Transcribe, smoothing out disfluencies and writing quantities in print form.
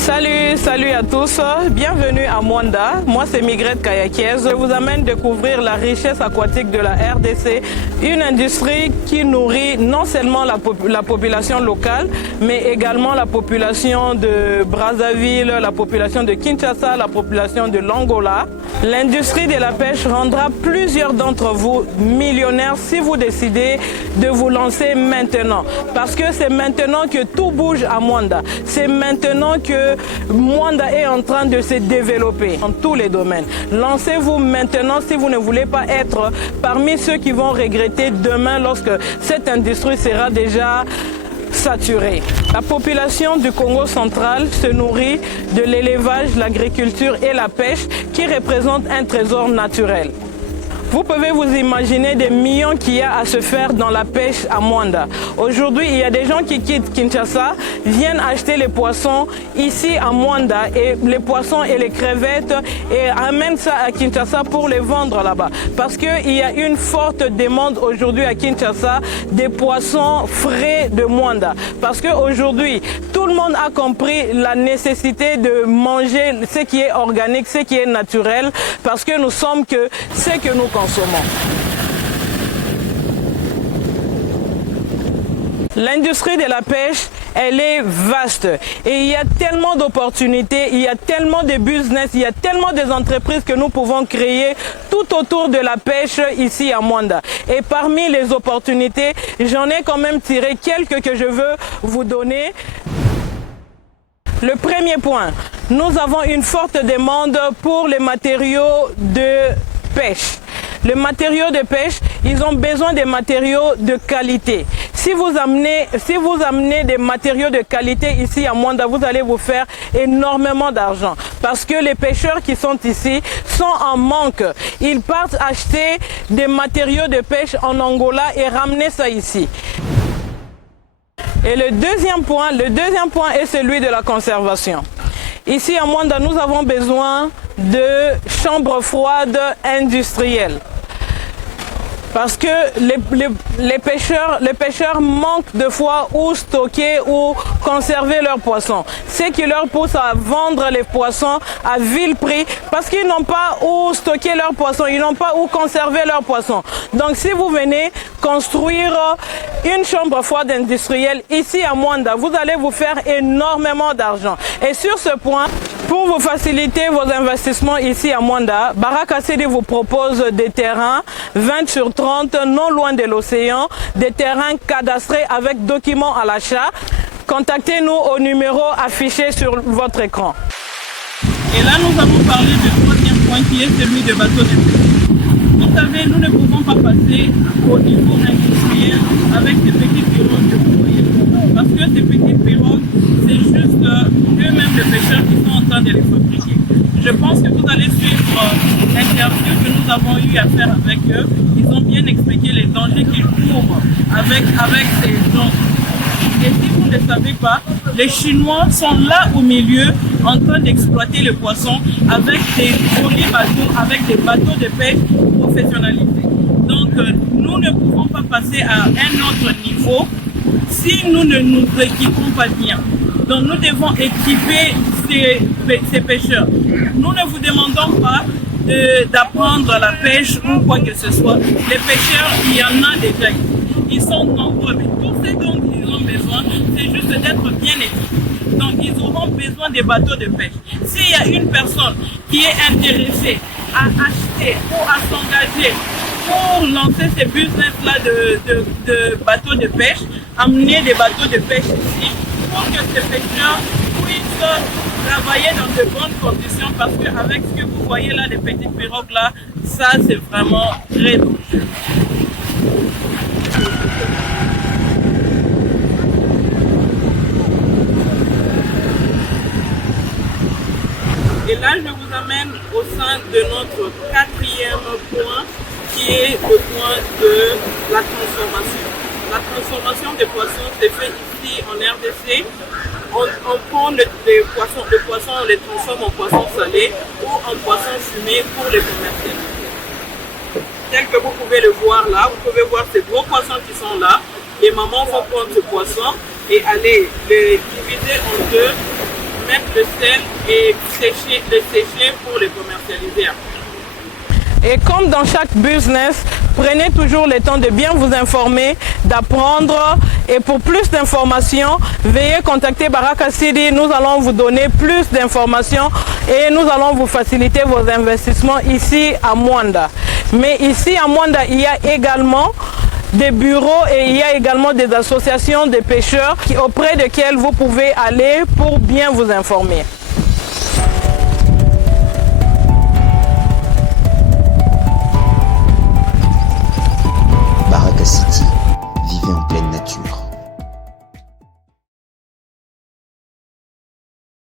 Salut à tous, bienvenue à Mwanda. Moi c'est Migrette Kayakiez. Je vous amène découvrir la richesse aquatique de la RDC, une industrie qui nourrit non seulement la population locale, mais également la population de Brazzaville, la population de Kinshasa, la population de l'Angola. L'industrie de la pêche rendra plusieurs d'entre vous millionnaires si vous décidez de vous lancer maintenant. Parce que c'est maintenant que tout bouge à Mwanda. C'est maintenant que Mwanda est en train de se développer dans tous les domaines. Lancez-vous maintenant si vous ne voulez pas être parmi ceux qui vont regretter demain lorsque cette industrie sera déjà saturée. La population du Congo central se nourrit de l'élevage, l'agriculture et la pêche qui représentent un trésor naturel. Vous pouvez vous imaginer des millions qu'il y a à se faire dans la pêche à Mwanda. Aujourd'hui, il y a des gens qui quittent Kinshasa, viennent acheter les poissons ici à Mwanda, et les poissons et les crevettes, et amènent ça à Kinshasa pour les vendre là-bas. Parce qu'il y a une forte demande aujourd'hui à Kinshasa des poissons frais de Mwanda. Parce qu'aujourd'hui, tout le monde a compris la nécessité de manger ce qui est organique, ce qui est naturel, parce que nous sommes que ce que nous consommons. L'industrie de la pêche, elle est vaste et il y a tellement d'opportunités, il y a tellement de business, il y a tellement d'entreprises que nous pouvons créer tout autour de la pêche ici à Mwanda. Et parmi les opportunités, j'en ai quand même tiré quelques que je veux vous donner. Le premier point, nous avons une forte demande pour les matériaux de pêche. Les matériaux de pêche, ils ont besoin de matériaux de qualité. Si vous amenez des matériaux de qualité ici à Mwanda, vous allez vous faire énormément d'argent. Parce que les pêcheurs qui sont ici sont en manque. Ils partent acheter des matériaux de pêche en Angola et ramener ça ici. Et le deuxième point est celui de la conservation. Ici à Mwanda, nous avons besoin de chambres froides industrielles. Parce que les pêcheurs manquent de fois où stocker ou conserver leurs poissons. Ce qui leur pousse à vendre les poissons à vil prix parce qu'ils n'ont pas où stocker leurs poissons, ils n'ont pas où conserver leurs poissons. Donc si vous venez construire une chambre froide industrielle ici à Mwanda, vous allez vous faire énormément d'argent. Et sur ce point, pour vous faciliter vos investissements ici à Mwanda, Baraka Acidi vous propose des terrains 20 sur 30, non loin de l'océan, des terrains cadastrés avec documents à l'achat. Contactez-nous au numéro affiché sur votre écran. Et là, nous allons parler du troisième point qui est celui de bateaux de pêche. Vous savez, nous ne pouvons pas passer au niveau industriel avec ces petites pirogues que vous voyez. Parce que ces petites pirogues, c'est juste eux-mêmes les pêcheurs qui sont en train de les fabriquer. Je pense que vous allez suivre l'interview que nous avons eu à faire avec eux. Ils ont bien expliqué les dangers qu'ils courent avec ces gens. Et si vous ne le savez pas, les Chinois sont là au milieu en train d'exploiter les poissons avec des jolis bateaux, avec des bateaux de pêche professionnalisés. Donc nous ne pouvons pas passer à un autre niveau si nous ne nous équipons pas bien. Donc nous devons équiper ces pêcheurs. Nous ne vous demandons pas d'apprendre la pêche ou quoi que ce soit. Les pêcheurs, il y en a déjà ici. Ils sont nombreux, mais tout ce dont ils ont besoin, c'est juste d'être bien équipés. Donc ils auront besoin des bateaux de pêche. S'il y a une personne qui est intéressée à acheter ou à s'engager pour lancer ces business-là de bateaux de pêche, amener des bateaux de pêche ici pour que ces pêcheurs puissent travailler dans de bonnes conditions, parce qu'avec ce que vous voyez là, les petites pirogues là, ça c'est vraiment très dangereux. Et là, je vous amène au sein de notre quatrième point, qui est le point de la transformation. La transformation des poissons s'est faite ici en RDC. On prend les poissons, on les transforme en poissons salés ou en poissons fumés pour les commercialiser. Tel que vous pouvez le voir là, vous pouvez voir ces gros poissons qui sont là. Les mamans vont prendre ce poisson et aller les diviser en deux, mettre le sel et le sécher pour le commercialiser après. Et comme dans chaque business, prenez toujours le temps de bien vous informer, d'apprendre. Et pour plus d'informations, veuillez contacter Baraka City. Nous allons vous donner plus d'informations et nous allons vous faciliter vos investissements ici à Mwanda. Mais ici à Mwanda, il y a également des bureaux et il y a également des associations de pêcheurs auprès desquelles vous pouvez aller pour bien vous informer. Baraka City, vivez en pleine nature.